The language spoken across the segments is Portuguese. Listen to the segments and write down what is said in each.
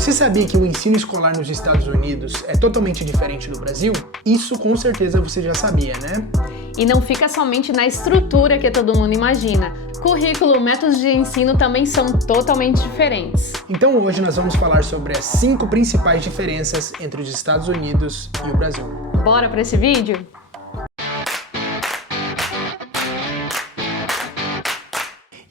Você sabia que o ensino escolar nos Estados Unidos é totalmente diferente do Brasil? Isso com certeza você já sabia, né? E não fica somente na estrutura que todo mundo imagina. Currículo, métodos de ensino também são totalmente diferentes. Então hoje nós vamos falar sobre as 5 principais diferenças entre os Estados Unidos e o Brasil. Bora para esse vídeo?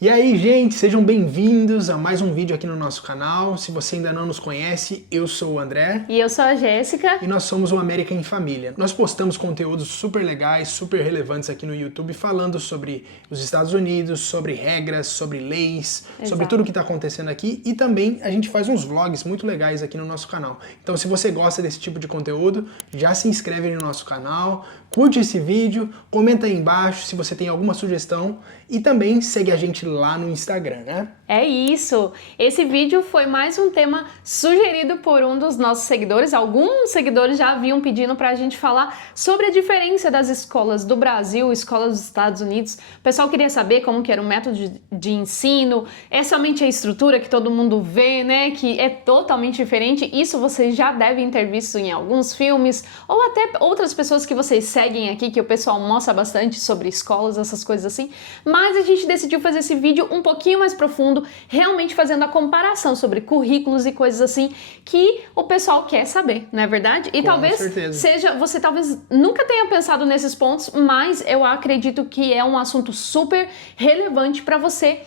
E aí, gente, sejam bem-vindos a mais um vídeo aqui no nosso canal. Se você ainda não nos conhece, eu sou o André. E eu sou a Jéssica. E nós somos o América em Família. Nós postamos conteúdos super legais, super relevantes aqui no YouTube, falando sobre os Estados Unidos, sobre regras, sobre leis, sobre tudo que está acontecendo aqui. E também a gente faz uns vlogs muito legais aqui no nosso canal. Então, se você gosta desse tipo de conteúdo, já se inscreve no nosso canal, curte esse vídeo, comenta aí embaixo se você tem alguma sugestão e também segue a gente lá no Instagram, né? É isso! Esse vídeo foi mais um tema sugerido por um dos nossos seguidores. Alguns seguidores já haviam pedindo pra gente falar sobre a diferença das escolas do Brasil e escolas dos Estados Unidos. O pessoal queria saber como que era o método de ensino, é somente a estrutura que todo mundo vê, né? Que é totalmente diferente. Isso vocês já devem ter visto em alguns filmes ou até outras pessoas que vocês seguem aqui, que o pessoal mostra bastante sobre escolas, essas coisas assim. Mas a gente decidiu fazer esse vídeo um pouquinho mais profundo, realmente fazendo a comparação sobre currículos e coisas assim que o pessoal quer saber, não é verdade? E talvez seja, você talvez nunca tenha pensado nesses pontos, mas eu acredito que é um assunto super relevante para você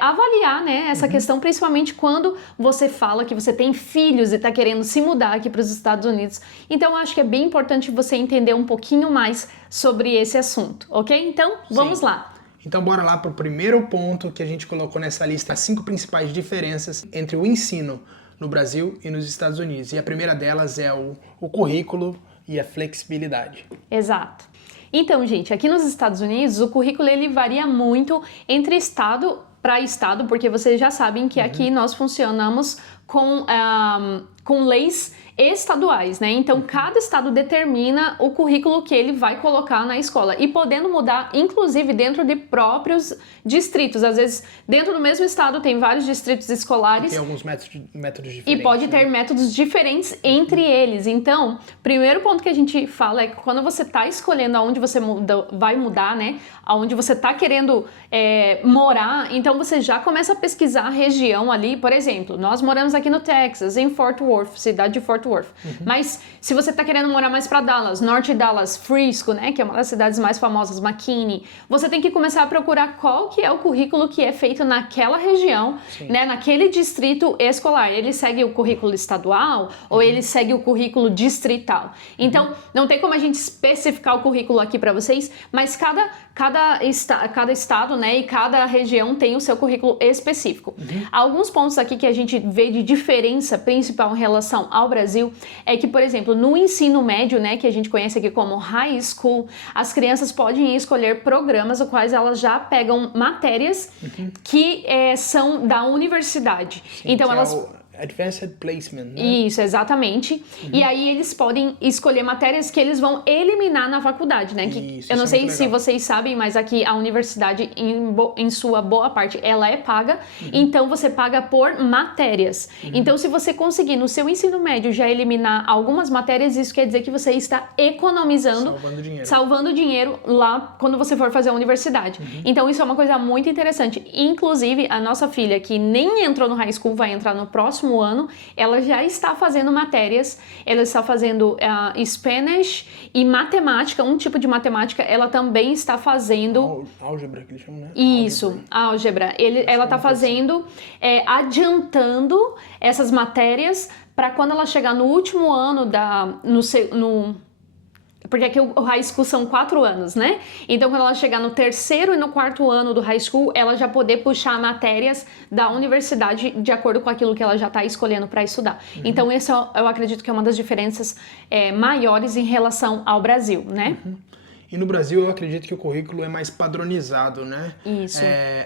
avaliar, né, essa questão, principalmente quando você fala que você tem filhos e está querendo se mudar aqui para os Estados Unidos. Então, eu acho que é bem importante você entender um pouquinho mais sobre esse assunto, ok? Então, vamos lá. Então bora lá para o primeiro ponto que a gente colocou nessa lista, as 5 principais diferenças entre o ensino no Brasil e nos Estados Unidos. E a primeira delas é o currículo e a flexibilidade. Exato. Então, gente, aqui nos Estados Unidos o currículo ele varia muito entre estado para estado, porque vocês já sabem que aqui nós funcionamos com leis estaduais, né? Então, cada estado determina o currículo que ele vai colocar na escola e podendo mudar, inclusive, dentro de próprios distritos. Às vezes, dentro do mesmo estado tem vários distritos escolares. Tem alguns métodos diferentes. E pode ter métodos diferentes entre eles. Então, primeiro ponto que a gente fala é que quando você está escolhendo aonde você vai mudar, né? Aonde você está querendo morar, então você já começa a pesquisar a região ali. Por exemplo, nós moramos aqui no Texas, em Fort Worth, cidade de Fort Worth. Mas se você está querendo morar mais para Dallas, norte de Dallas, Frisco, né, que é uma das cidades mais famosas, McKinney, você tem que começar a procurar qual que é o currículo que é feito naquela região, né, naquele distrito escolar. Ele segue o currículo estadual ou ele segue o currículo distrital. Então, não tem como a gente especificar o currículo aqui para vocês, mas cada estado, né, e cada região tem o seu currículo específico. Alguns pontos aqui que a gente vê de diferença principal em relação ao Brasil é que, por exemplo, no ensino médio, né, que a gente conhece aqui como high school, as crianças podem escolher programas os quais elas já pegam matérias que são da universidade. Sim, então elas Advanced Placement, né? Isso, exatamente. E aí eles podem escolher matérias que eles vão eliminar na faculdade, né? Eu não sei se vocês sabem, mas aqui a universidade, em sua boa parte, ela é paga. Então você paga por matérias. Então se você conseguir no seu ensino médio já eliminar algumas matérias, isso quer dizer que você está economizando, salvando dinheiro lá quando você for fazer a universidade. Então isso é uma coisa muito interessante. Inclusive, a nossa filha, que nem entrou no high school, vai entrar no próximo ano, ela já está fazendo matérias, ela está fazendo Spanish e matemática, um tipo de matemática, ela também está fazendo... Álgebra, que eles chamam, né? Isso, álgebra. Ela está fazendo, adiantando essas matérias para quando ela chegar no último ano porque aqui o high school são 4 anos, né? Então, quando ela chegar no 3º e no 4º ano do high school, ela já poder puxar matérias da universidade de acordo com aquilo que ela já está escolhendo para estudar. Então, esse eu acredito que é uma das diferenças maiores em relação ao Brasil, né? E no Brasil eu acredito que o currículo é mais padronizado, né? Isso.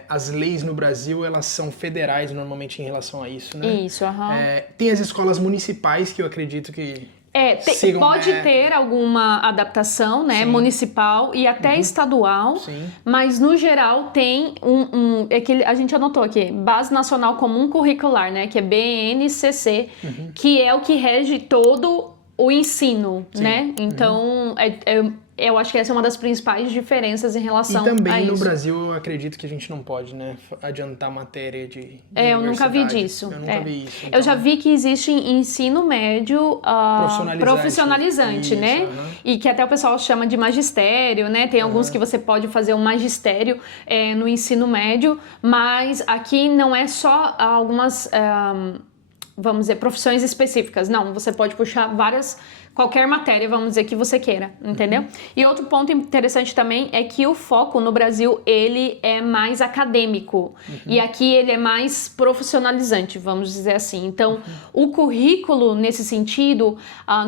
As leis no Brasil, elas são federais normalmente em relação a isso, né? Isso, Tem as escolas municipais que eu acredito que Pode ter alguma adaptação, né, municipal e até estadual, mas no geral tem é que a gente anotou aqui, Base Nacional Comum Curricular, né, que é BNCC, que é o que rege todo o ensino, né? Então, eu acho que essa é uma das principais diferenças em relação a isso. E também no Brasil, eu acredito que a gente não pode, né, adiantar matéria de eu nunca vi disso. Eu nunca vi isso. Então... Eu já vi que existe ensino médio profissionalizante, né? E que até o pessoal chama de magistério, né? Tem alguns que você pode fazer um magistério no ensino médio, mas aqui não é só algumas... vamos dizer, profissões específicas. Não, você pode puxar qualquer matéria, vamos dizer, que você queira, entendeu? E outro ponto interessante também é que o foco no Brasil, ele é mais acadêmico. E aqui ele é mais profissionalizante, vamos dizer assim. Então, o currículo, nesse sentido,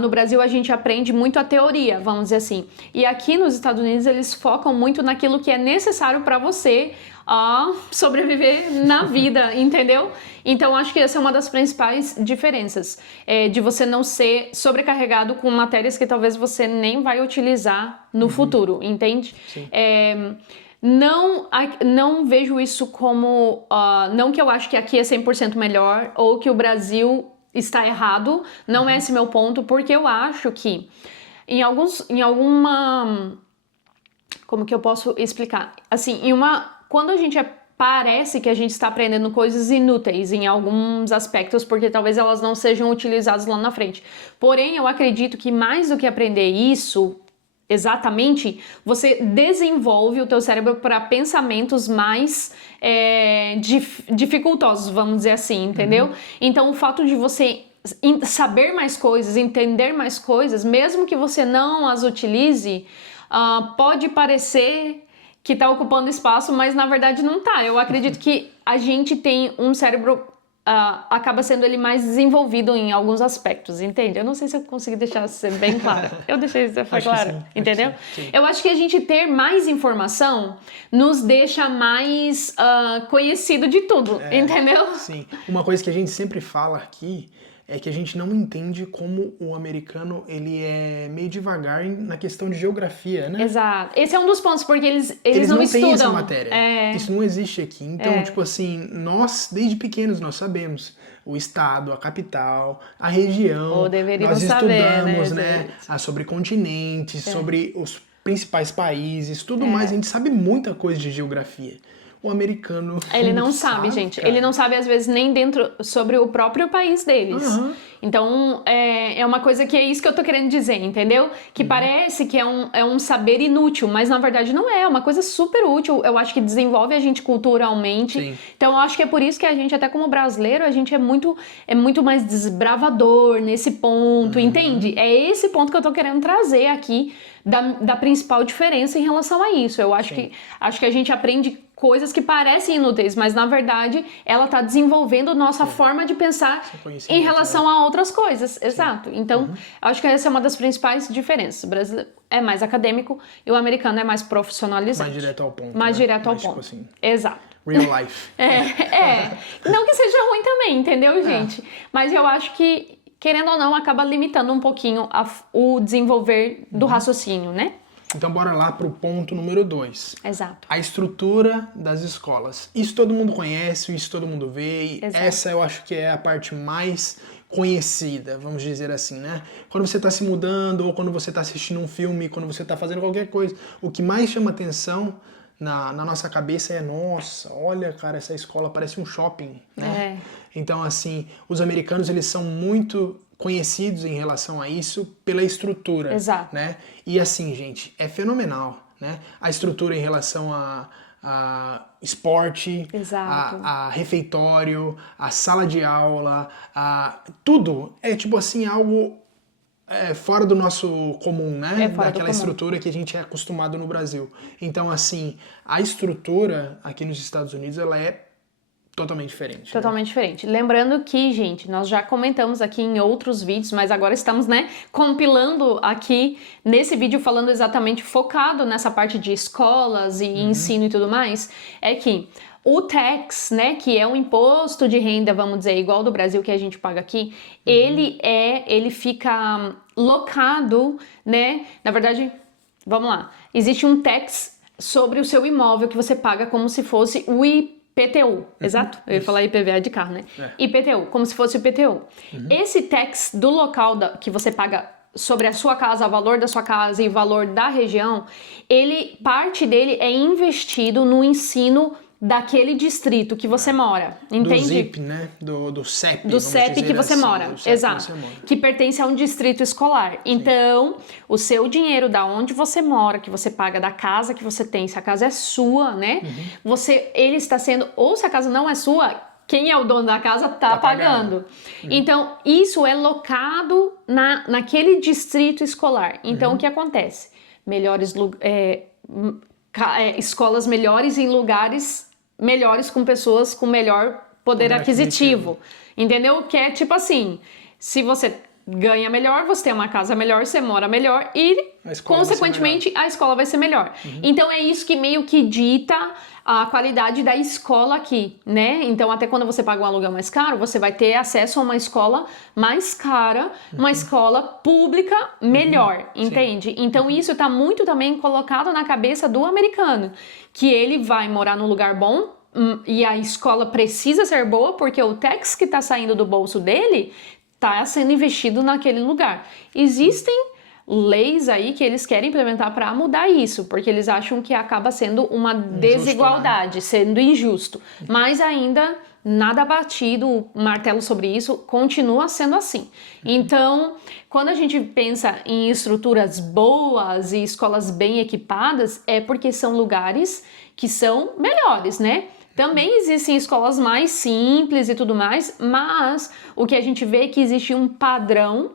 no Brasil a gente aprende muito a teoria, vamos dizer assim. E aqui nos Estados Unidos eles focam muito naquilo que é necessário para você sobreviver na vida, entendeu? Então, acho que essa é uma das principais diferenças, de você não ser sobrecarregado com matérias que talvez você nem vai utilizar no futuro, entende? Não vejo isso como... não que eu acho que aqui é 100% melhor ou que o Brasil está errado, não é esse meu ponto, porque eu acho que como que eu posso explicar? Assim, quando a gente parece que a gente está aprendendo coisas inúteis em alguns aspectos, porque talvez elas não sejam utilizadas lá na frente. Porém, eu acredito que mais do que aprender isso, exatamente, você desenvolve o teu cérebro para pensamentos mais dificultosos, vamos dizer assim, entendeu? Então, o fato de você saber mais coisas, entender mais coisas, mesmo que você não as utilize, pode parecer que está ocupando espaço, mas na verdade não está. Eu acredito que a gente tem um cérebro, acaba sendo ele mais desenvolvido em alguns aspectos, entende? Eu não sei se eu consegui deixar ser bem claro. Eu deixei isso claro, entendeu? Sim. Eu acho que a gente ter mais informação nos deixa mais conhecido de tudo, entendeu? Sim. Uma coisa que a gente sempre fala aqui é que a gente não entende como o americano, ele é meio devagar na questão de geografia, né? Exato. Esse é um dos pontos, porque eles não têm estudam essa matéria. Isso não existe aqui. Então, tipo assim, nós, desde pequenos, nós sabemos o estado, a capital, a região. Ou deveríamos nós saber, estudamos, né? Sobre continentes, sobre os principais países, tudo mais. A gente sabe muita coisa de geografia. O americano ele não sabe, gente. Cara. Ele não sabe, às vezes, nem dentro sobre o próprio país deles. Então, é uma coisa que é isso que eu tô querendo dizer, entendeu? Que parece que é um saber inútil, mas na verdade não é. É uma coisa super útil. Eu acho que desenvolve a gente culturalmente. Sim. Então, eu acho que é por isso que a gente, até como brasileiro, a gente é muito mais desbravador nesse ponto, entende? É esse ponto que eu tô querendo trazer aqui da principal diferença em relação a isso. Eu acho que a gente aprende coisas que parecem inúteis, mas na verdade ela está desenvolvendo nossa forma de pensar em relação a outras coisas. Exato. Então, acho que essa é uma das principais diferenças. O brasileiro é mais acadêmico e o americano é mais profissionalizante. Mais direto ao ponto. Mais direto ao ponto. Tipo assim, exato. Real life. Não que seja ruim também, entendeu, gente? Mas eu acho que, querendo ou não, acaba limitando um pouquinho o desenvolver do raciocínio, né? Então bora lá pro ponto número 2. Exato. A estrutura das escolas. Isso todo mundo conhece, isso todo mundo vê. E essa eu acho que é a parte mais conhecida, vamos dizer assim, né? Quando você está se mudando, ou quando você está assistindo um filme, quando você está fazendo qualquer coisa, o que mais chama atenção na nossa cabeça é, nossa, olha, cara, essa escola parece um shopping, né? Então, assim, os americanos, eles são muito conhecidos em relação a isso pela estrutura, né? E assim, gente, é fenomenal, né? A estrutura em relação a esporte, a refeitório, a sala de aula, tudo é tipo assim, algo fora do nosso comum, né? Daquela estrutura que a gente é acostumado no Brasil. Então, assim, a estrutura aqui nos Estados Unidos, ela é totalmente diferente. Totalmente diferente. Lembrando que, gente, nós já comentamos aqui em outros vídeos, mas agora estamos, né, compilando aqui nesse vídeo falando exatamente focado nessa parte de escolas e ensino e tudo mais, é que O tax, né, que é um imposto de renda, vamos dizer, igual do Brasil que a gente paga aqui, ele fica locado, né, na verdade, vamos lá, existe um tax sobre o seu imóvel que você paga como se fosse o IPTU, exato? Eu ia falar IPVA de carro, né? IPTU, como se fosse o IPTU. Esse tax do local que você paga sobre a sua casa, o valor da sua casa e o valor da região, parte dele é investido no ensino daquele distrito que você mora, entende? Do ZIP, né? Do CEP. Do CEP que você mora, exato. Que pertence a um distrito escolar. Então, o seu dinheiro da onde você mora, que você paga da casa que você tem, se a casa é sua, né? Ele está sendo, ou se a casa não é sua, quem é o dono da casa tá pagando. Então, isso é locado naquele distrito escolar. Então, o que acontece? Escolas melhores em lugares melhores com pessoas com melhor poder aquisitivo. Entendeu? Que é tipo assim, se você ganha melhor, você tem uma casa melhor, você mora melhor e, consequentemente, a escola vai ser melhor. Então, é isso que meio que dita a qualidade da escola aqui, né? Então, até quando você paga um aluguel mais caro, você vai ter acesso a uma escola mais cara, uma escola pública melhor, entende? Então, isso tá muito também colocado na cabeça do americano, que ele vai morar num lugar bom e a escola precisa ser boa porque o tax que tá saindo do bolso dele tá sendo investido naquele lugar. Existem leis aí que eles querem implementar para mudar isso, porque eles acham que acaba sendo uma desigualdade, sendo injusto. Mas ainda nada batido, martelo sobre isso, continua sendo assim. Então, quando a gente pensa em estruturas boas e escolas bem equipadas, é porque são lugares que são melhores, né? Também existem escolas mais simples e tudo mais, mas o que a gente vê é que existe um padrão,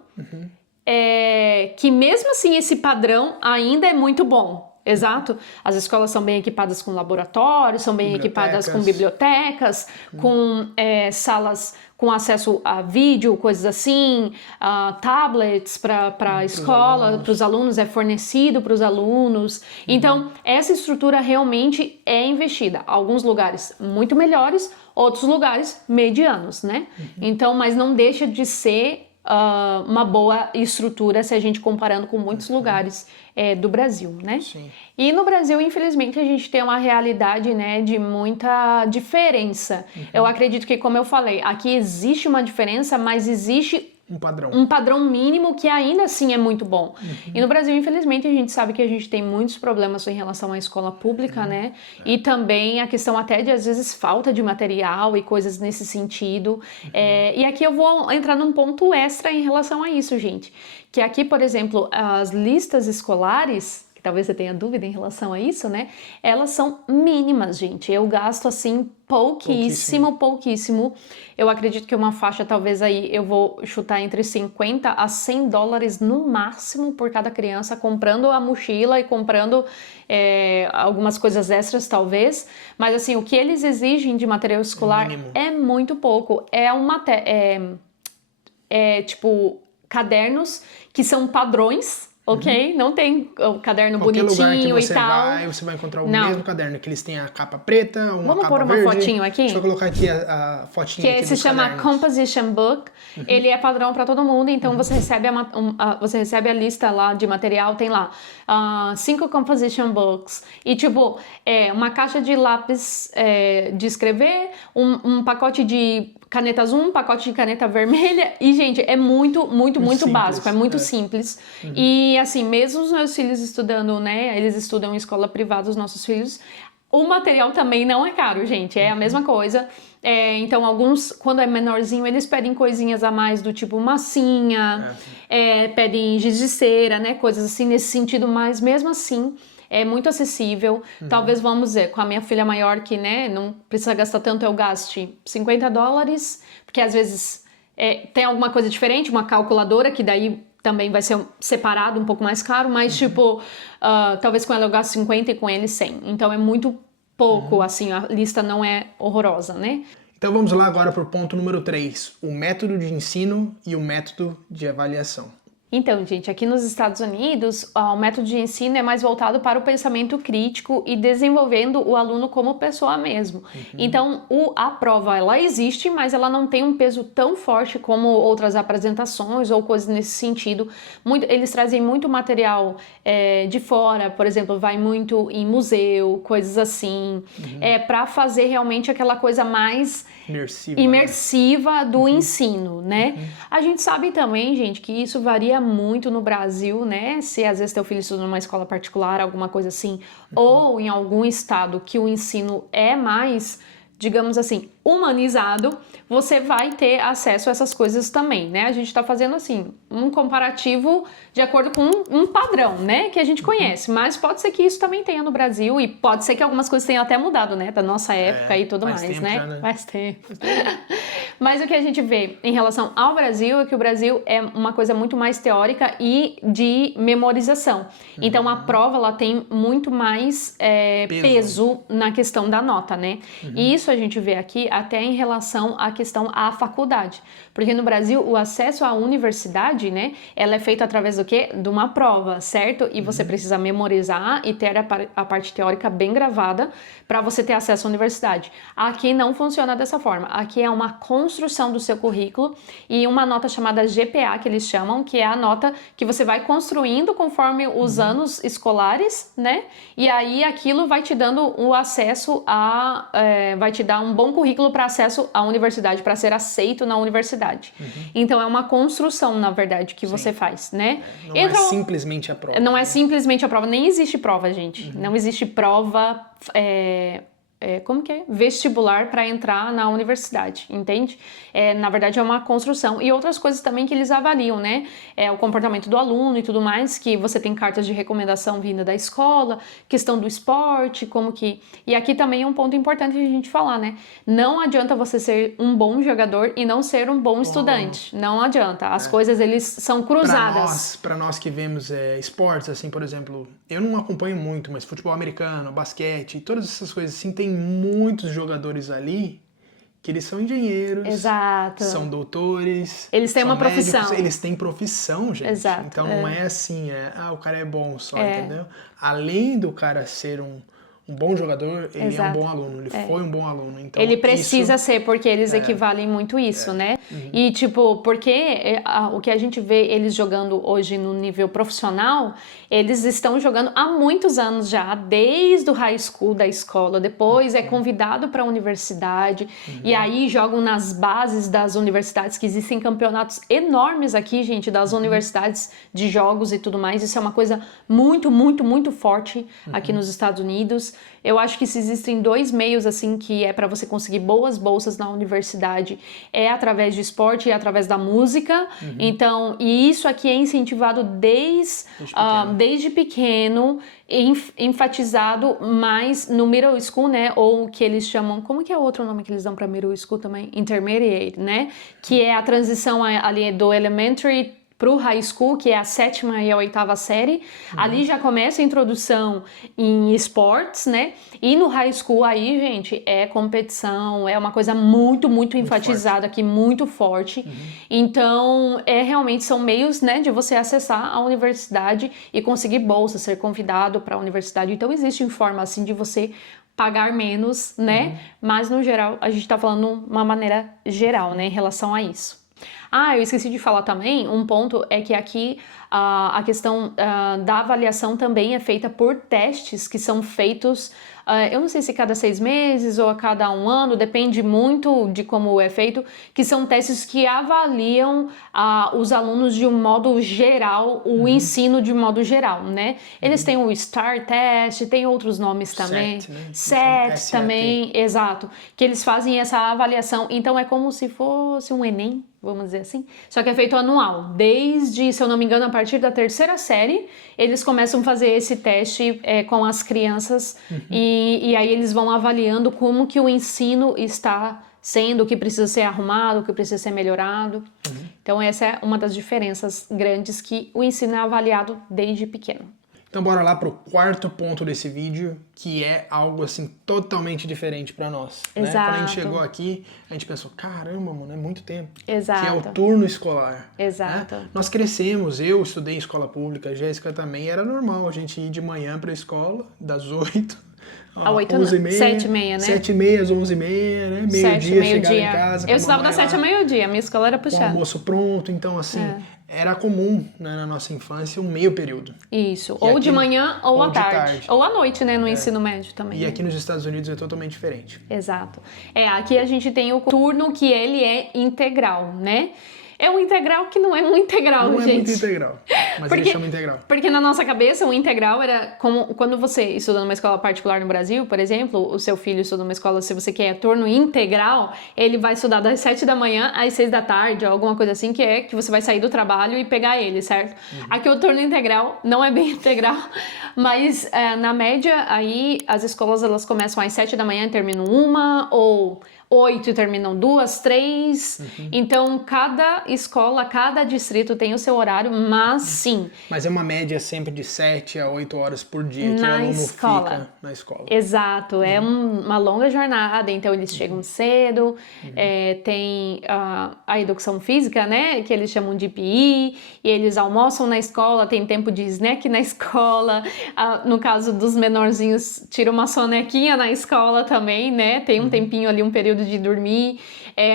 que mesmo assim esse padrão ainda é muito bom. Exato. As escolas são bem equipadas com laboratórios, são bem equipadas com bibliotecas, com salas com acesso a vídeo, coisas assim, tablets para a escola, para os alunos, é fornecido para os alunos. Então, essa estrutura realmente é investida. Alguns lugares muito melhores, outros lugares medianos, né? Então, mas não deixa de ser uma boa estrutura se a gente comparando com muitos lugares do Brasil, né? Sim. E no Brasil, infelizmente, a gente tem uma realidade, né, de muita diferença. Eu acredito que, como eu falei, aqui existe uma diferença, mas existe um padrão mínimo que ainda assim é muito bom. E no Brasil, infelizmente, a gente sabe que a gente tem muitos problemas em relação à escola pública, né? E também a questão até de, às vezes, falta de material e coisas nesse sentido. E aqui eu vou entrar num ponto extra em relação a isso, gente. Que aqui, por exemplo, as listas escolares, que talvez você tenha dúvida em relação a isso, né? Elas são mínimas, gente. Eu gasto, assim, pouquíssimo. Eu acredito que uma faixa, talvez aí, eu vou chutar entre 50 a 100 dólares no máximo por cada criança, comprando a mochila e comprando algumas coisas extras, talvez. Mas, assim, o que eles exigem de material escolar é muito pouco. Tipo, cadernos que são padrões, ok? Não tem o caderno bonitinho e tal. Você vai encontrar o mesmo caderno, que eles têm a capa preta, uma Vamos capa pôr uma verde. fotinho aqui? Deixa eu colocar aqui a fotinha aqui Que se chama cadernos. Composition Book. Ele é padrão para todo mundo, então você recebe a lista lá de material, tem lá 5 Composition Books. E tipo, uma caixa de lápis de escrever, um pacote de caneta azul, um pacote de caneta vermelha. E, gente, é muito simples, básico, é muito simples. E, assim, mesmo os meus filhos estudando, né, eles estudam em escola privada, os nossos filhos, o material também não é caro, gente, é a mesma coisa. Então, alguns, quando é menorzinho, eles pedem coisinhas a mais do tipo massinha, pedem giz de cera, né, coisas assim nesse sentido, mas mesmo assim é muito acessível. Talvez, vamos dizer, com a minha filha maior que, né, não precisa gastar tanto, eu gaste 50 dólares, porque às vezes tem alguma coisa diferente, uma calculadora, que daí também vai ser separado, um pouco mais caro, mas tipo, talvez com ela eu gasto 50 e com ele 100. Então é muito pouco, assim, a lista não é horrorosa, né? Então vamos lá agora para o ponto número 3, o método de ensino e o método de avaliação. Então, gente, aqui nos Estados Unidos, o método de ensino é mais voltado para o pensamento crítico e desenvolvendo o aluno como pessoa mesmo. Então, a prova, ela existe, mas ela não tem um peso tão forte como outras apresentações ou coisas nesse sentido. Eles trazem muito material de fora, por exemplo, vai muito em museu, coisas assim, para fazer realmente aquela coisa mais imersiva do ensino, né? A gente sabe também, gente, que isso varia muito no Brasil, né? Se às vezes teu filho estuda numa escola particular, alguma coisa assim, ou em algum estado que o ensino é mais, digamos assim, humanizado, você vai ter acesso a essas coisas também, né? A gente está fazendo, assim, um comparativo de acordo com um padrão, né? Que a gente conhece, mas pode ser que isso também tenha no Brasil e pode ser que algumas coisas tenham até mudado, né? Da nossa época e tudo mais, né? Já, né? Faz tempo. Mas o que a gente vê em relação ao Brasil é que o Brasil é uma coisa muito mais teórica e de memorização. Então, a prova, ela tem muito mais peso na questão da nota, né? E isso a gente vê aqui até em relação à questão à faculdade. Porque no Brasil, o acesso à universidade, né, ela é feita através do quê? De uma prova, certo? E você precisa memorizar e ter a parte teórica bem gravada para você ter acesso à universidade. Aqui não funciona dessa forma. Aqui é uma construção do seu currículo e uma nota chamada GPA, que eles chamam, que é a nota que você vai construindo conforme os anos escolares, né? E aí aquilo vai te dando o acesso vai te dar um bom currículo para acesso à universidade, para ser aceito na universidade. Então é uma construção, na verdade, que você faz, né? Não é simplesmente a prova. Não é simplesmente a prova, nem existe prova, gente. Não existe prova, como que é? Vestibular para entrar na universidade, entende? Na verdade é uma construção. E outras coisas também que eles avaliam, né? O comportamento do aluno e tudo mais, que você tem cartas de recomendação vinda da escola, questão do esporte, como que... E aqui também é um ponto importante a gente falar, né? Não adianta você ser um bom jogador e não ser um bom estudante. Não adianta. As coisas, eles são cruzadas. Para nós que vemos esportes, assim, por exemplo, eu não acompanho muito, mas futebol americano, basquete, todas essas coisas assim, tem muitos jogadores ali que eles são engenheiros, Exato. São doutores, eles têm uma médicos, profissão. Eles têm profissão, gente. Exato. Então não é assim, o cara é bom só, entendeu? Além do cara ser um bom jogador, ele é um bom aluno, ele foi um bom aluno. Então, ele precisa ser, porque eles equivalem muito isso, né? E tipo, porque o que a gente vê eles jogando hoje no nível profissional, eles estão jogando há muitos anos já, desde o high school da escola, depois é convidado para a universidade, e aí jogam nas bases das universidades, que existem campeonatos enormes aqui, gente, das universidades de jogos e tudo mais. Isso é uma coisa muito, muito, muito forte aqui nos Estados Unidos. Eu acho que se existem dois meios assim que é para você conseguir boas bolsas na universidade, é através de esporte e através da música. Então, e isso aqui é incentivado desde pequeno, enfatizado mais no middle school, né? Ou que eles chamam, como que é o outro nome que eles dão para middle school também? Intermediate, né? Que é a transição ali do elementary pro high school, que é a 7ª e a 8ª série. Ali já começa a introdução em esportes, né? E no high school aí, gente, é competição, é uma coisa muito, muito enfatizada aqui, muito forte. Então, realmente são meios, né, de você acessar a universidade e conseguir bolsa, ser convidado para a universidade. Então, existe forma, assim, de você pagar menos, né? Mas, no geral, a gente tá falando uma maneira geral, né, em relação a isso. Eu esqueci de falar também, um ponto é que aqui a questão da avaliação também é feita por testes que são feitos, eu não sei se cada 6 meses ou a cada 1 ano, depende muito de como é feito, que são testes que avaliam os alunos de um modo geral, o ensino de um modo geral, né? Eles têm o STAR Test, tem outros nomes também, SET também, exato, que eles fazem essa avaliação, então é como se fosse um Enem, vamos dizer assim, só que é feito anual, desde, se eu não me engano, a partir da 3ª série, eles começam a fazer esse teste com as crianças e aí eles vão avaliando como que o ensino está sendo, o que precisa ser arrumado, o que precisa ser melhorado. Então essa é uma das diferenças grandes, que o ensino é avaliado desde pequeno. Então bora lá pro quarto ponto desse vídeo, que é algo assim totalmente diferente para nós. Né? Quando a gente chegou aqui, a gente pensou, caramba, mano, é muito tempo. Exato. Que é o turno escolar. Exato. Né? Nós crescemos, eu estudei em escola pública, a Jéssica também, era normal a gente ir de manhã pra escola, das 8 a 8, 11h30, 7h30, né? 7h30, 11h30, né? Meio-dia, chegava em casa. Eu estudava das 7 a meio-dia, minha escola era puxada. Com o almoço pronto, então assim, era comum, né, na nossa infância um meio período. Isso, E ou aqui, de manhã ou à tarde. tarde. Ou à noite, né, no ensino médio também. E aqui nos Estados Unidos é totalmente diferente. Exato. Aqui a gente tem o turno que ele é integral, né? É um integral que não é muito integral, não gente. Não é muito integral, mas ele chama integral. Porque na nossa cabeça, o integral era como quando você estuda numa escola particular no Brasil, por exemplo, o seu filho estuda numa escola, se você quer turno integral, ele vai estudar das 7 da manhã às 6 da tarde, ou alguma coisa assim, que você vai sair do trabalho e pegar ele, certo? Aqui o turno integral não é bem integral, mas na média, aí as escolas elas começam às 7 da manhã e terminam 1, ou 8 e terminam 2, 3. Então, cada escola, cada distrito tem o seu horário, mas sim. Mas é uma média sempre de 7 a 8 horas por dia que o aluno fica na escola. Exato, é uma longa jornada, então eles chegam cedo, tem a educação física, né, que eles chamam de PE, e eles almoçam na escola, tem tempo de snack na escola, no caso dos menorzinhos, tira uma sonequinha na escola também, né, tem um tempinho ali, um período de dormir,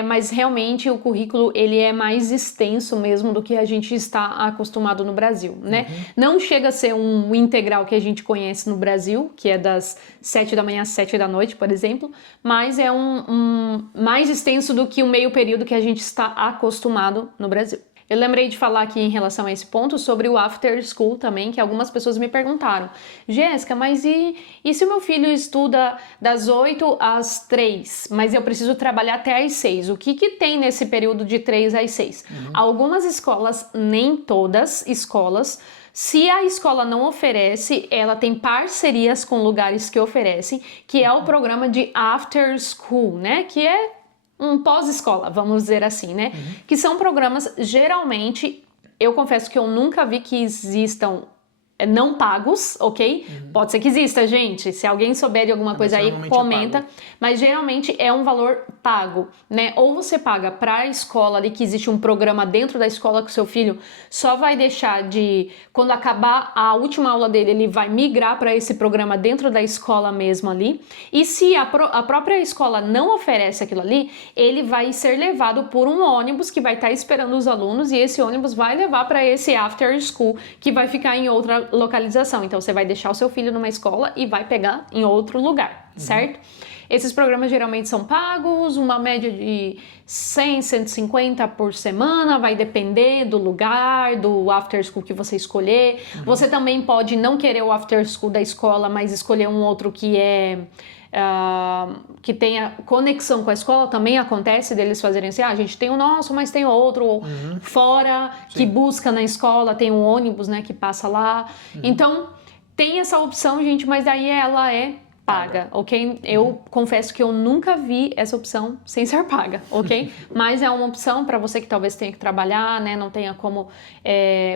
mas realmente o currículo ele é mais extenso mesmo do que a gente está acostumado no Brasil, né? Não chega a ser um integral que a gente conhece no Brasil, que é das 7 da manhã às 7 da noite, por exemplo, mas é um mais extenso do que o meio período que a gente está acostumado no Brasil. Eu lembrei de falar aqui em relação a esse ponto sobre o after school também, que algumas pessoas me perguntaram. Jéssica, mas e se o meu filho estuda das 8 às 3, mas eu preciso trabalhar até às 6? O que tem nesse período de 3 às 6? Algumas escolas, nem todas escolas, se a escola não oferece, ela tem parcerias com lugares que oferecem, que é o programa de after school, né? Que é um pós-escola, vamos dizer assim, né? Que são programas, geralmente, eu confesso que eu nunca vi que existam não pagos, ok? Pode ser que exista, gente. Se alguém souber de alguma coisa aí, comenta. Mas geralmente é um valor pago, né? Ou você paga para a escola ali, que existe um programa dentro da escola que o seu filho só vai deixar de... Quando acabar a última aula dele, ele vai migrar para esse programa dentro da escola mesmo ali. E se a própria escola não oferece aquilo ali, ele vai ser levado por um ônibus que vai estar esperando os alunos, e esse ônibus vai levar para esse after school, que vai ficar em outra localização. Então você vai deixar o seu filho numa escola e vai pegar em outro lugar, certo? Esses programas geralmente são pagos, uma média de 100, 150 por semana, vai depender do lugar, do after school que você escolher. Você também pode não querer o after school da escola, mas escolher um outro que que tenha conexão com a escola. Também acontece deles fazerem assim, a gente tem o nosso, mas tem outro fora, que busca na escola, tem um ônibus, né, que passa lá. Então, tem essa opção, gente, mas aí ela é paga, ok? Eu confesso que eu nunca vi essa opção sem ser paga, ok? Mas é uma opção para você que talvez tenha que trabalhar, né, não tenha como...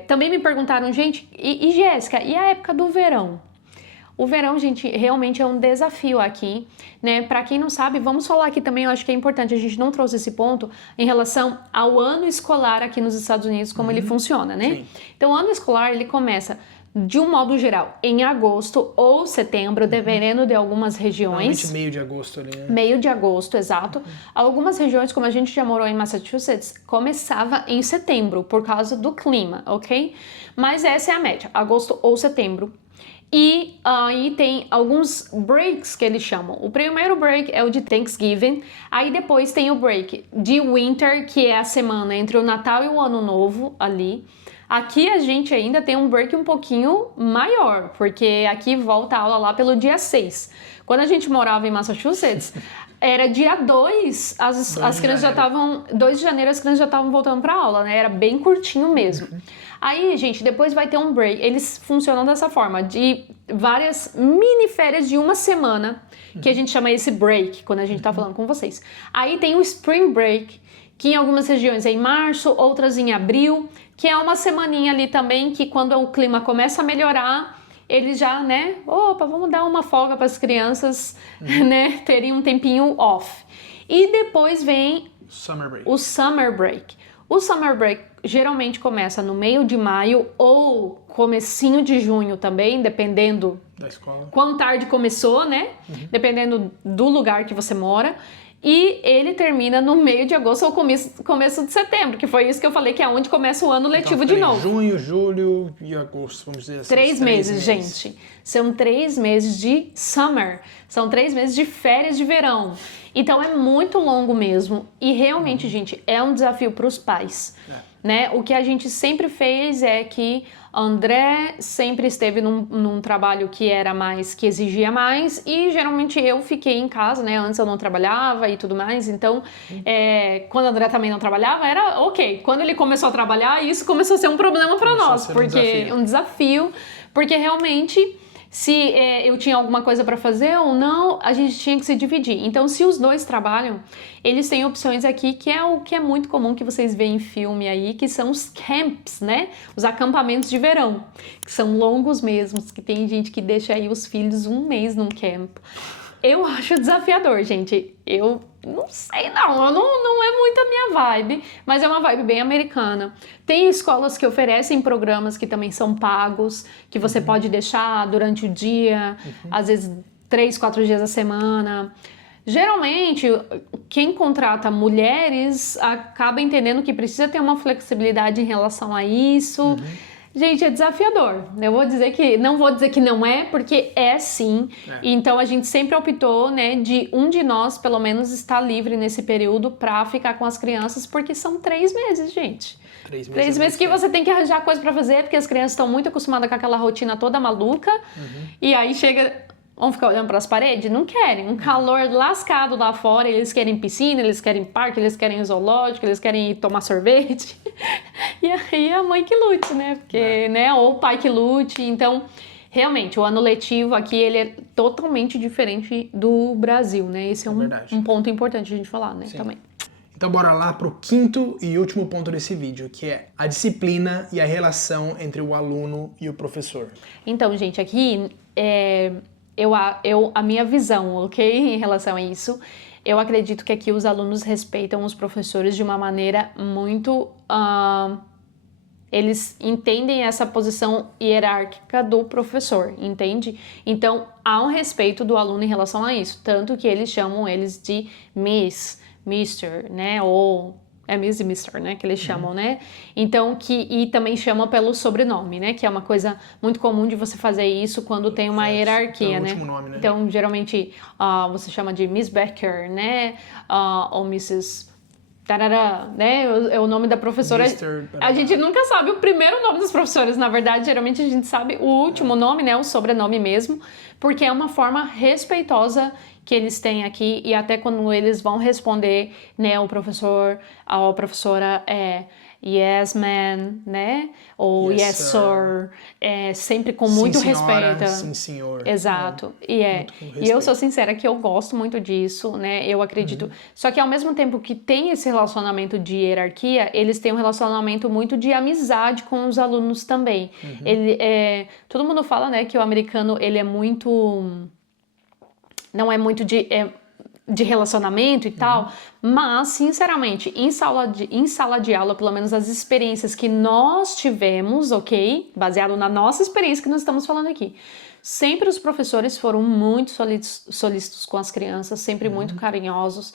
Também me perguntaram, gente, e Jéssica, e a época do verão? O verão, gente, realmente é um desafio aqui, né? Para quem não sabe, vamos falar aqui também, eu acho que é importante, a gente não trouxe esse ponto em relação ao ano escolar aqui nos Estados Unidos, como ele funciona, né? Sim. Então, o ano escolar, ele começa, de um modo geral, em agosto ou setembro, dependendo de algumas regiões. Normalmente meio de agosto ali, né? Meio de agosto, exato. Algumas regiões, como a gente já morou em Massachusetts, começava em setembro, por causa do clima, ok? Mas essa é a média, agosto ou setembro. E aí tem alguns breaks que eles chamam. O primeiro break é o de Thanksgiving, aí depois tem o break de Winter, que é a semana entre o Natal e o Ano Novo ali. Aqui a gente ainda tem um break um pouquinho maior, porque aqui volta a aula lá pelo dia 6. Quando a gente morava em Massachusetts, era dia 2, as crianças já estavam... 2 de janeiro as crianças já estavam voltando para aula, né? Era bem curtinho mesmo. Aí, gente, depois vai ter um break. Eles funcionam dessa forma, de várias mini férias de uma semana, que a gente chama esse break, quando a gente tá falando com vocês. Aí tem o Spring Break, que em algumas regiões é em março, outras em abril, que é uma semaninha ali também, que quando o clima começa a melhorar, eles já, né, opa, vamos dar uma folga para as crianças, né, terem um tempinho off. E depois vem Summer break. o Summer Break. O Summer Break geralmente começa no meio de maio ou comecinho de junho também, dependendo Da escola. quão tarde começou, né? Dependendo do lugar que você mora. E ele termina no meio de agosto ou começo de setembro, que foi isso que eu falei, que é onde começa o ano letivo de novo. Junho, julho e agosto, vamos dizer assim. 3 meses, gente. São 3 meses de summer. São 3 meses de férias de verão. Então é muito longo mesmo. E realmente, gente, é um desafio para os pais. Né? O que a gente sempre fez é que André sempre esteve num trabalho que era mais, que exigia mais, e geralmente eu fiquei em casa, né? Antes eu não trabalhava e tudo mais, então quando André também não trabalhava, era ok. Quando ele começou a trabalhar, isso começou a ser um problema para nós, porque um desafio, porque realmente se eu tinha alguma coisa para fazer ou não, a gente tinha que se dividir. Então, se os dois trabalham, eles têm opções aqui, que é o que é muito comum que vocês veem em filme aí, que são os camps, né? Os acampamentos de verão, que são longos mesmo, que tem gente que deixa aí os filhos um mês num camp. Eu acho desafiador, gente. Eu não sei não é muito a minha vibe, mas é uma vibe bem americana. Tem escolas que oferecem programas que também são pagos, que você pode deixar durante o dia, às vezes 3, 4 dias a semana. Geralmente, quem contrata mulheres acaba entendendo que precisa ter uma flexibilidade em relação a isso. Gente, é desafiador. Não vou dizer que não é, porque é sim. Então a gente sempre optou, né, de um de nós, pelo menos, estar livre nesse período pra ficar com as crianças, porque são 3 meses, gente. 3 meses que você tem que arranjar coisa pra fazer, porque as crianças estão muito acostumadas com aquela rotina toda maluca. E aí chega... Vão ficar olhando para as paredes? Não querem. Um calor lascado lá fora. Eles querem piscina, eles querem parque, eles querem zoológico, eles querem tomar sorvete. E aí a mãe que lute, né? Porque, né? Ou o pai que lute. Então, realmente, o ano letivo aqui, ele é totalmente diferente do Brasil, né? Esse é um ponto importante a gente falar, né? Também. Então bora lá pro quinto e último ponto desse vídeo, que é a disciplina e a relação entre o aluno e o professor. Então, gente, aqui... a minha visão, ok? Em relação a isso, eu acredito que aqui os alunos respeitam os professores de uma maneira muito... eles entendem essa posição hierárquica do professor, entende? Então, há um respeito do aluno em relação a isso, tanto que eles chamam eles de Miss, Mister, né? Ou... É Miss e Mister, né? Que eles chamam, né? Então, e também chamam pelo sobrenome, né? Que é uma coisa muito comum de você fazer isso quando tem uma hierarquia, né? Nome, né? Então, geralmente, você chama de Miss Becker, né? Ou Mrs. Tarará, né? É o nome da professora. A gente nunca sabe o primeiro nome dos professores, na verdade. Geralmente, a gente sabe o último nome, né? O sobrenome mesmo. Porque é uma forma respeitosa que eles têm aqui, e até quando eles vão responder, né, o professor, a professora é yes ma'am, né, ou yes sir, sempre com muito respeito. Sim, senhor. Exato, e eu sou sincera que eu gosto muito disso, né, eu acredito, só que ao mesmo tempo que tem esse relacionamento de hierarquia, eles têm um relacionamento muito de amizade com os alunos também. Todo mundo fala, né, que o americano, ele é muito... não é muito de relacionamento e tal, mas, sinceramente, em sala de aula, pelo menos as experiências que nós tivemos, ok? Baseado na nossa experiência que nós estamos falando aqui. Sempre os professores foram muito solícitos com as crianças, sempre muito carinhosos.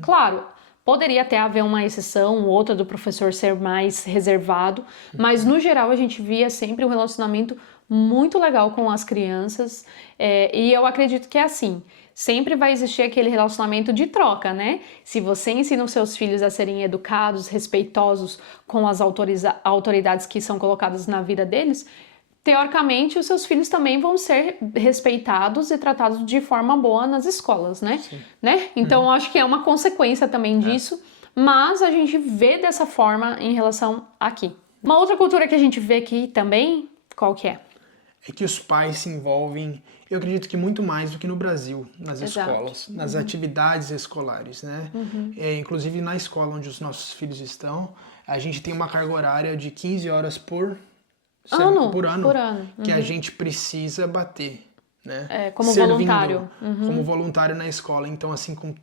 Claro, poderia até haver uma exceção, outra do professor ser mais reservado, mas, no geral, a gente via sempre um relacionamento muito legal com as crianças, e eu acredito que é assim. Sempre vai existir aquele relacionamento de troca, né? Se você ensina os seus filhos a serem educados, respeitosos com as autoridades que são colocadas na vida deles, teoricamente os seus filhos também vão ser respeitados e tratados de forma boa nas escolas, né? Né? Então, acho que é uma consequência também disso, mas a gente vê dessa forma em relação aqui. Uma outra cultura que a gente vê aqui também, qual que é? É que os pais se envolvem, eu acredito que muito mais do que no Brasil, nas escolas, nas atividades escolares, né? Inclusive na escola onde os nossos filhos estão, a gente tem uma carga horária de 15 horas por por ano. Que a gente precisa bater, né? Como Servindo, voluntário. Como voluntário na escola. Então, assim, com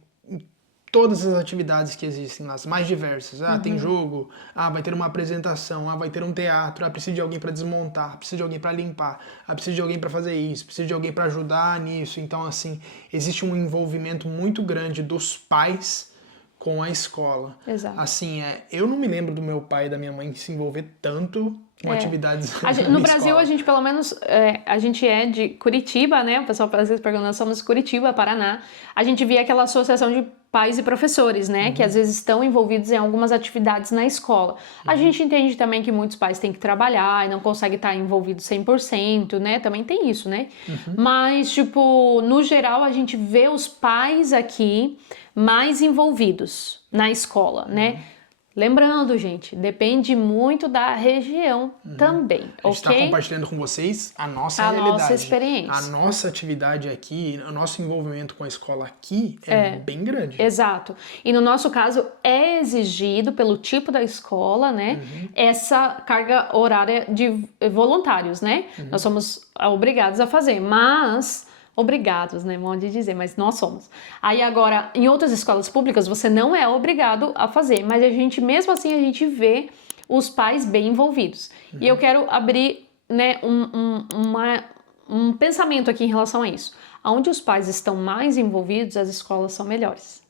todas as atividades que existem lá, as mais diversas. Tem jogo, vai ter uma apresentação, vai ter um teatro, precisa de alguém para desmontar, precisa de alguém para limpar, precisa de alguém para fazer isso, precisa de alguém para ajudar nisso. Então, assim, existe um envolvimento muito grande dos pais com a escola. Exato. Assim, eu não me lembro do meu pai e da minha mãe se envolver tanto com atividades no Brasil, a gente pelo menos, a gente é de Curitiba, né? O pessoal às vezes pergunta, nós somos Curitiba, Paraná. A gente vê aquela associação de pais e professores, né? Que às vezes estão envolvidos em algumas atividades na escola. A gente entende também que muitos pais têm que trabalhar e não conseguem estar envolvidos 100%, né? Também tem isso, né? Mas, tipo, no geral, a gente vê os pais aqui mais envolvidos na escola, né? Lembrando, gente, depende muito da região também, A gente está compartilhando com vocês a nossa realidade. Nossa experiência. A nossa atividade aqui, o nosso envolvimento com a escola aqui é bem grande. Exato. E no nosso caso, é exigido pelo tipo da escola, né? Essa carga horária de voluntários, né? Nós somos obrigados a fazer, mas... Obrigados, né? Modo de dizer, mas nós somos. Aí agora, em outras escolas públicas, você não é obrigado a fazer, mas a gente, mesmo assim, a gente vê os pais bem envolvidos. E eu quero abrir, né, um pensamento aqui em relação a isso. Onde os pais estão mais envolvidos, as escolas são melhores,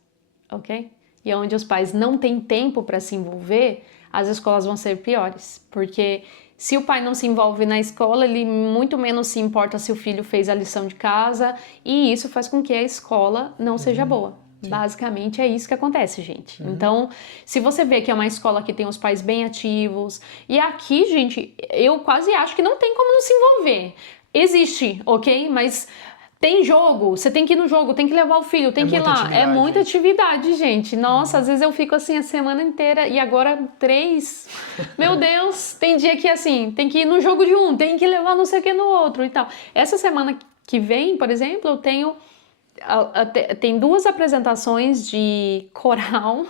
ok? E onde os pais não têm tempo para se envolver, as escolas vão ser piores, porque... Se o pai não se envolve na escola, ele muito menos se importa se o filho fez a lição de casa, e isso faz com que a escola não seja boa. Basicamente é isso que acontece, gente. Então, se você vê que é uma escola que tem os pais bem ativos, e aqui, gente, eu quase acho que não tem como não se envolver. Existe, ok? Mas... Tem jogo, você tem que ir no jogo, tem que levar o filho, tem que ir lá. É muita atividade, gente. Nossa, às vezes eu fico assim a semana inteira e agora 3. Meu Deus, tem dia que assim, tem que ir no jogo de um, tem que levar não sei o que no outro e tal. Essa semana que vem, por exemplo, eu tenho tem 2 apresentações de coral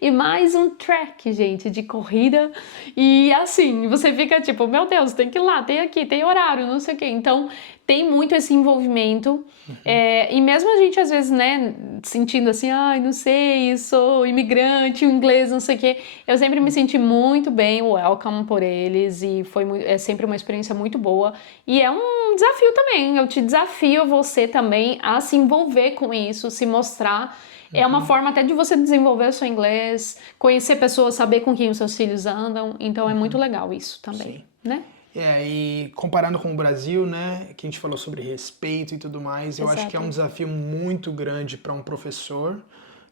e mais um track, gente, de corrida. E assim, você fica tipo, meu Deus, tem que ir lá, tem aqui, tem horário, não sei o quê. Então, tem muito esse envolvimento. E mesmo a gente, às vezes, né, sentindo assim, ai, não sei, sou imigrante, o inglês, não sei o quê. Eu sempre me senti muito bem, welcome por eles. E é sempre uma experiência muito boa. E é um desafio também. Eu te desafio você também a se envolver com isso, se mostrar. É uma forma até de você desenvolver o seu inglês, conhecer pessoas, saber com quem os seus filhos andam. Então é muito legal isso também, né? E comparando com o Brasil, né, que a gente falou sobre respeito e tudo mais, eu acho que é um desafio muito grande para um professor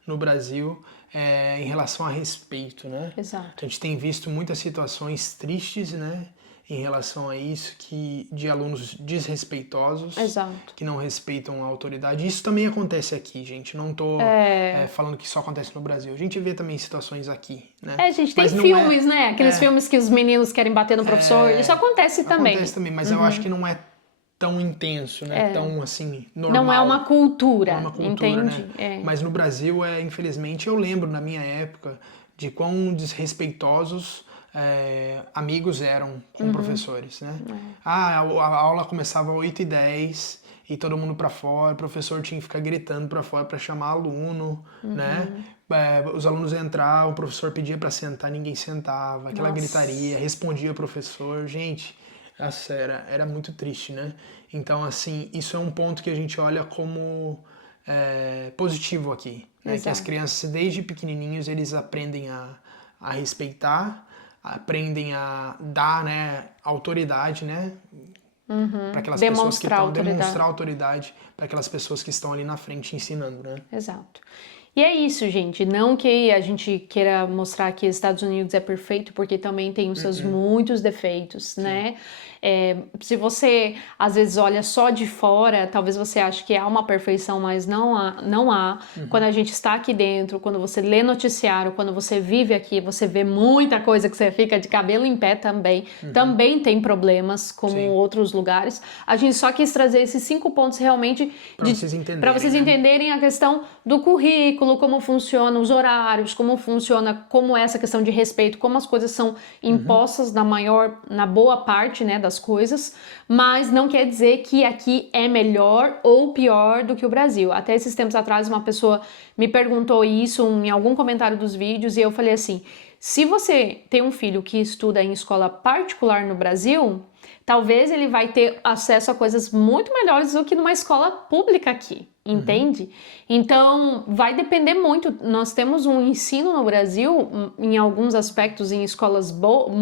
no Brasil em relação a respeito, né? Exato. A gente tem visto muitas situações tristes, né, em relação a isso, de alunos desrespeitosos, que não respeitam a autoridade. Isso também acontece aqui, gente. Não tô falando que só acontece no Brasil. A gente vê também situações aqui, né? A gente tem filmes, né? Aqueles filmes que os meninos querem bater no professor. Isso acontece também. Acontece também, mas eu acho que não é tão intenso, né? Tão, assim, normal. Não é uma cultura, entende? Né? Mas no Brasil, infelizmente, eu lembro na minha época de quão desrespeitosos amigos eram com professores, né? A aula começava às 8h10 e todo mundo pra fora, o professor tinha que ficar gritando pra fora pra chamar aluno, né? Os alunos entravam, o professor pedia pra sentar, ninguém sentava, aquela gritaria, respondia o professor, gente, era muito triste, né? Então, assim, isso é um ponto que a gente olha como positivo aqui, né? Que as crianças, desde pequenininhos, eles aprendem a respeitar, aprendem a dar, né, autoridade, né, para aquelas pessoas que estão demonstrar autoridade para aquelas pessoas que estão ali na frente ensinando, né? Exato. E é isso, gente. Não que a gente queira mostrar que os Estados Unidos é perfeito, porque também tem os seus muitos defeitos, né? Se você, às vezes, olha só de fora, talvez você ache que há uma perfeição, mas não há. Quando a gente está aqui dentro, quando você lê noticiário, quando você vive aqui, você vê muita coisa que você fica de cabelo em pé também. Também tem problemas, como outros lugares. A gente só quis trazer esses 5 pontos realmente para vocês entenderem a questão do currículo, currículo, como funciona os horários, como funciona, como é essa questão de respeito, como as coisas são impostas na boa parte, né, das coisas, mas não quer dizer que aqui é melhor ou pior do que o Brasil. Até esses tempos atrás uma pessoa me perguntou isso em algum comentário dos vídeos e eu falei assim, se você tem um filho que estuda em escola particular no Brasil, talvez ele vai ter acesso a coisas muito melhores do que numa escola pública aqui, entende? Então, vai depender muito. Nós temos um ensino no Brasil, em alguns aspectos, em escolas boas,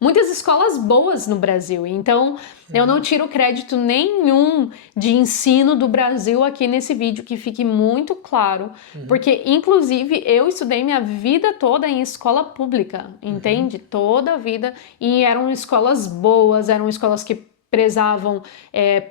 muitas escolas boas no Brasil. Então, eu não tiro crédito nenhum de ensino do Brasil aqui nesse vídeo, que fique muito claro, porque, inclusive, eu estudei minha vida toda em escola pública, entende? Toda a vida, e eram escolas boas, eram escolas que prezavam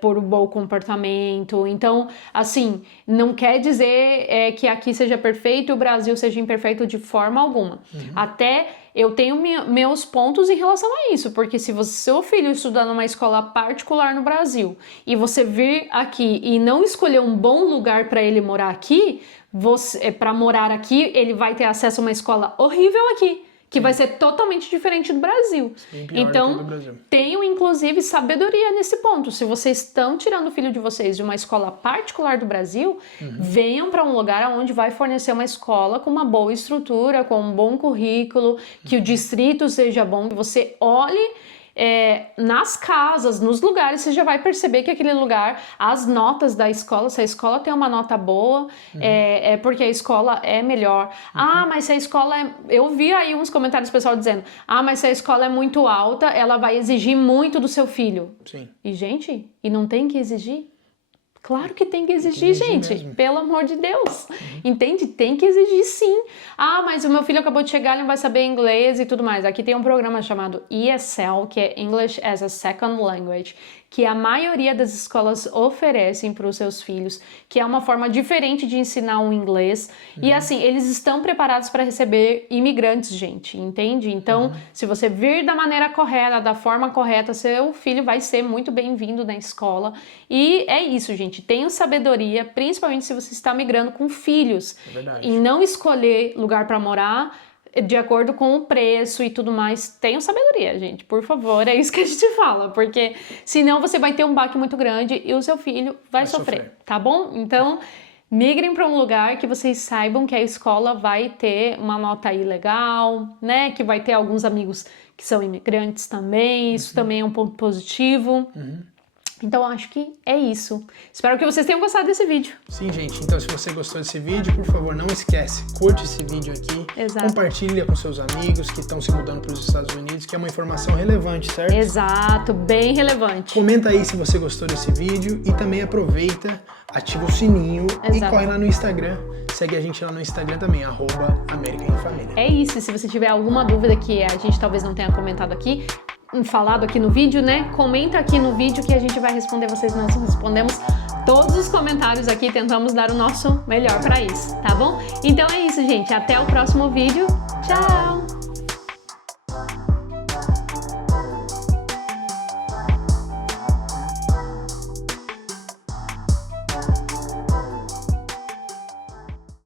por um bom comportamento. Então, assim, não quer dizer que aqui seja perfeito e o Brasil seja imperfeito de forma alguma. Até eu tenho meus pontos em relação a isso, porque se seu filho estudar numa escola particular no Brasil e você vir aqui e não escolher um bom lugar para ele morar aqui, para morar aqui, ele vai ter acesso a uma escola horrível aqui, que vai ser totalmente diferente do Brasil. Então, tenham inclusive sabedoria nesse ponto. Se vocês estão tirando o filho de vocês de uma escola particular do Brasil, venham para um lugar onde vai fornecer uma escola com uma boa estrutura, com um bom currículo, que o distrito seja bom, que você olhe nas casas, nos lugares, você já vai perceber que aquele lugar, as notas da escola, se a escola tem uma nota boa, é porque a escola é melhor. Ah, mas se a escola eu vi aí uns comentários do pessoal dizendo, mas se a escola é muito alta, ela vai exigir muito do seu filho. Sim. E, gente, não tem que exigir? Claro que tem que exigir, gente, mesmo. Pelo amor de Deus, entende? Tem que exigir sim. Mas o meu filho acabou de chegar, ele não vai saber inglês e tudo mais. Aqui tem um programa chamado ESL, que é English as a Second Language, que a maioria das escolas oferecem para os seus filhos, que é uma forma diferente de ensinar o inglês. E assim, eles estão preparados para receber imigrantes, gente, entende? Então, se você vir da maneira correta, da forma correta, seu filho vai ser muito bem-vindo na escola. E é isso, gente. Tenham sabedoria, principalmente se você está migrando com filhos. É verdade. E não escolher lugar para morar de acordo com o preço e tudo mais. Tenham sabedoria, gente, por favor, é isso que a gente fala, porque senão você vai ter um baque muito grande e o seu filho vai sofrer, tá bom? Então, migrem para um lugar que vocês saibam que a escola vai ter uma nota aí legal, né? Que vai ter alguns amigos que são imigrantes também, isso também é um ponto positivo. Então, acho que é isso. Espero que vocês tenham gostado desse vídeo. Sim, gente. Então, se você gostou desse vídeo, por favor, não esquece, curte esse vídeo aqui. Exato. Compartilha com seus amigos que estão se mudando para os Estados Unidos, que é uma informação relevante, certo? Exato, bem relevante. Comenta aí se você gostou desse vídeo e também aproveita, ativa o sininho e corre lá no Instagram. Segue a gente lá no Instagram também, @AmericaEmFamília. É isso. E se você tiver alguma dúvida que a gente talvez não tenha comentado aqui, falado aqui no vídeo, né? Comenta aqui no vídeo que a gente vai responder vocês. Nós respondemos todos os comentários aqui, tentamos dar o nosso melhor para isso, tá bom? Então é isso, gente. Até o próximo vídeo. Tchau!